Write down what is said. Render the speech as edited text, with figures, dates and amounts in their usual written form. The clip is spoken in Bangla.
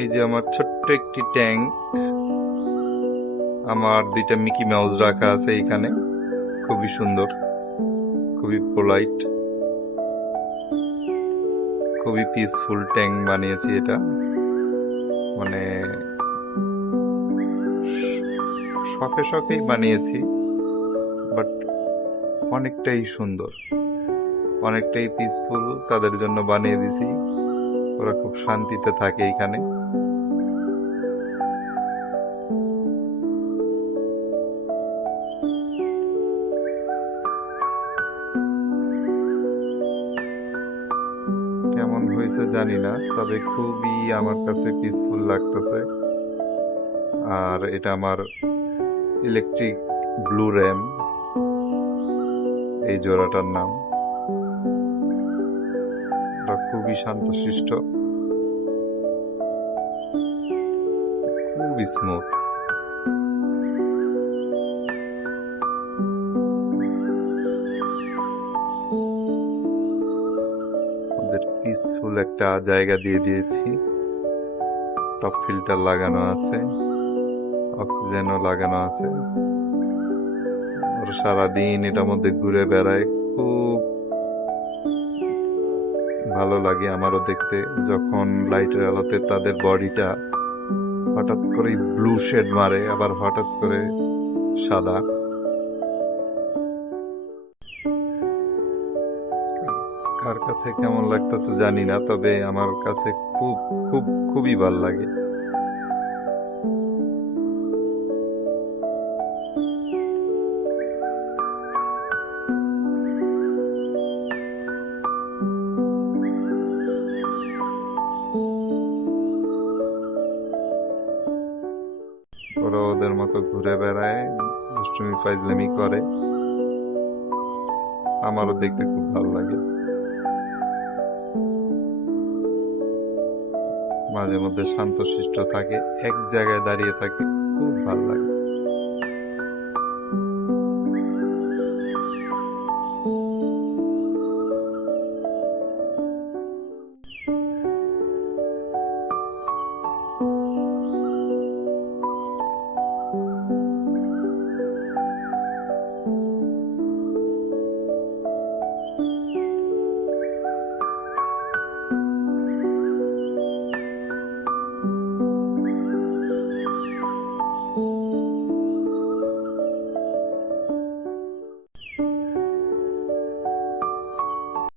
এই যে আমার ছোট্ট একটি ট্যাঙ্ক, আমার দুইটা মিকি মাউস রাখা আছে এখানে। খুবই সুন্দর, খুবই পোলাইট, খুবই পিসফুল ট্যাঙ্ক বানিয়েছি এটা। মানে শখে শখেই বানিয়েছি, বাট অনেকটাই সুন্দর, অনেকটাই পিসফুল। তাদের জন্য বানিয়ে দিছি, ওরা খুব শান্তিতে থাকে এখানে। কেমন হয়েছে জানি না, তবে খুবই আমার কাছে পিসফুল লাগতেছে। আর এটা আমার ইলেকট্রিক ব্লু র্যাম, এই জোড়াটার নাম। ওরা খুবই শান্তশিষ্ট, খুবই স্মুথ। ওদের পিসফুল একটা জায়গা দিয়ে দিয়েছি, টপ ফিল্টার লাগানো আছে, অক্সিজেনও লাগানো আছে। ওরা সারাদিন এটার মধ্যে ঘুরে বেড়ায়, খুব ভালো লাগে আমারও দেখতে। যখন লাইটের আলোতে তাদের বডিটা হঠাৎ করে ব্লু শেড মারে, আবার হঠাৎ করে সাদা। কার কাছে কেমন লাগতেছে জানি না, তবে আমার কাছে খুব খুব খুবই ভালো লাগে। ওরা ওদের মতো ঘুরে বেড়ায়, দুষ্টুমি ফাইজলামি করে, আমারও দেখতে খুব ভালো লাগে। মাঝে মধ্যে শান্তশিষ্ট থাকে, এক জায়গায় দাঁড়িয়ে থাকে, খুব ভালো লাগে।